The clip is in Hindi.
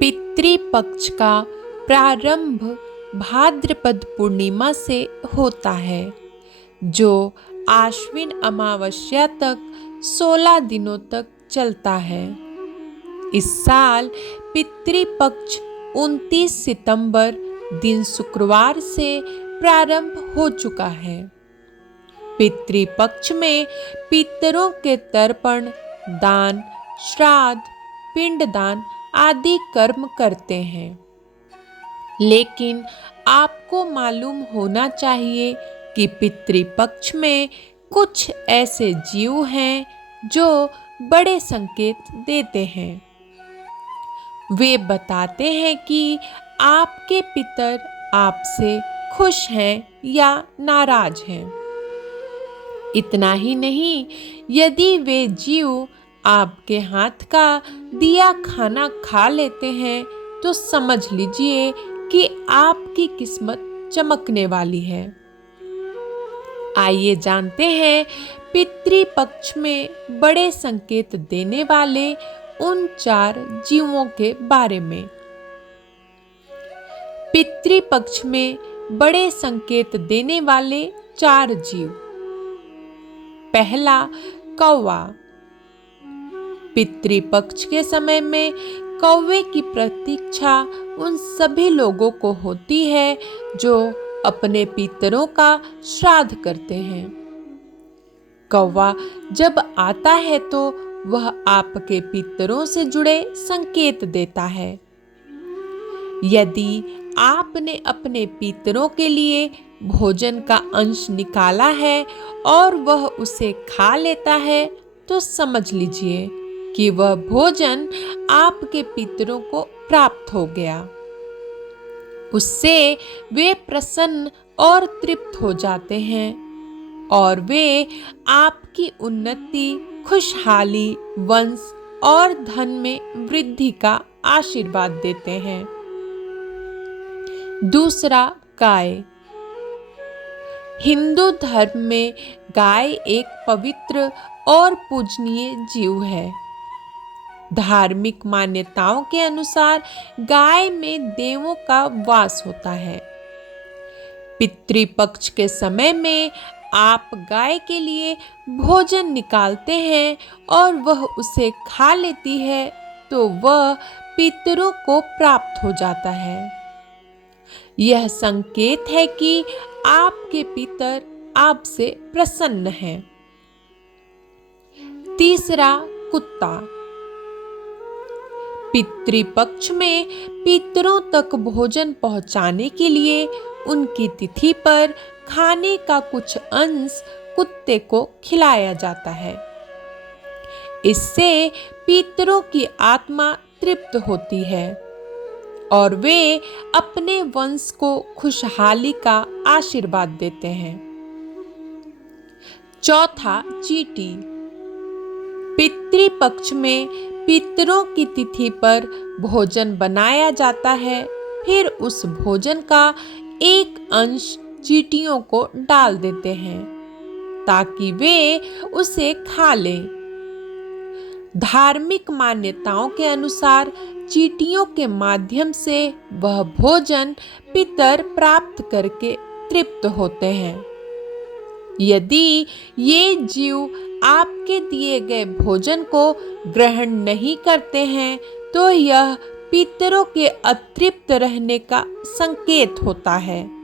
पितृपक्ष का प्रारंभ भाद्रपद पूर्णिमा से होता है, जो आश्विन अमावस्या तक 16 दिनों तक चलता है। इस साल पितृपक्ष 29 सितंबर दिन शुक्रवार से प्रारंभ हो चुका है। पितृपक्ष में पितरों के तर्पण, दान, श्राद्ध, पिंडदान आदि कर्म करते हैं। लेकिन आपको मालूम होना चाहिए कि पितृपक्ष में कुछ ऐसे जीव हैं जो बड़े संकेत देते हैं। वे बताते हैं कि आपके पितर आपसे खुश हैं या नाराज हैं। इतना ही नहीं, यदि वे जीव आपके हाथ का दिया खाना खा लेते हैं तो समझ लीजिए कि आपकी किस्मत चमकने वाली है। आइए जानते हैं पितृपक्ष में बड़े संकेत देने वाले उन 4 जीवों के बारे में। पितृपक्ष में बड़े संकेत देने वाले 4 जीव। पहला, कौवा। पितृपक्ष के समय में कौवे की प्रतीक्षा उन सभी लोगों को होती है जो अपने पितरों का श्राद्ध करते हैं। कौवा जब आता है तो वह आपके पितरों से जुड़े संकेत देता है। यदि आपने अपने पितरों के लिए भोजन का अंश निकाला है और वह उसे खा लेता है तो समझ लीजिए कि वह भोजन आपके पितरों को प्राप्त हो गया। उससे वे प्रसन्न और तृप्त हो जाते हैं और वे आपकी उन्नति, खुशहाली, वंश और धन में वृद्धि का आशीर्वाद देते हैं। दूसरा, गाय। हिंदू धर्म में गाय एक पवित्र और पूजनीय जीव है। धार्मिक मान्यताओं के अनुसार गाय में देवों का वास होता है। पितृपक्ष के समय में आप गाय के लिए भोजन निकालते हैं और वह उसे खा लेती है तो वह पितरों को प्राप्त हो जाता है। यह संकेत है कि आपके पितर आपसे प्रसन्न हैं। तीसरा, कुत्ता। पितृपक्ष में पितरों तक भोजन पहुंचाने के लिए उनकी तिथि पर खाने का कुछ अंश कुत्ते को खिलाया जाता है। इससे पितरों की आत्मा तृप्त होती है और वे अपने वंश को खुशहाली का आशीर्वाद देते हैं। चौथा, चींटी। पितृपक्ष में पितरों की तिथि पर भोजन बनाया जाता है, फिर उस भोजन का एक अंश चींटियों को डाल देते हैं ताकि वे उसे खा लें। धार्मिक मान्यताओं के अनुसार चींटियों के माध्यम से वह भोजन पितर प्राप्त करके तृप्त होते हैं। यदि ये जीव आपके दिए गए भोजन को ग्रहण नहीं करते हैं तो यह पितरों के अतृप्त रहने का संकेत होता है।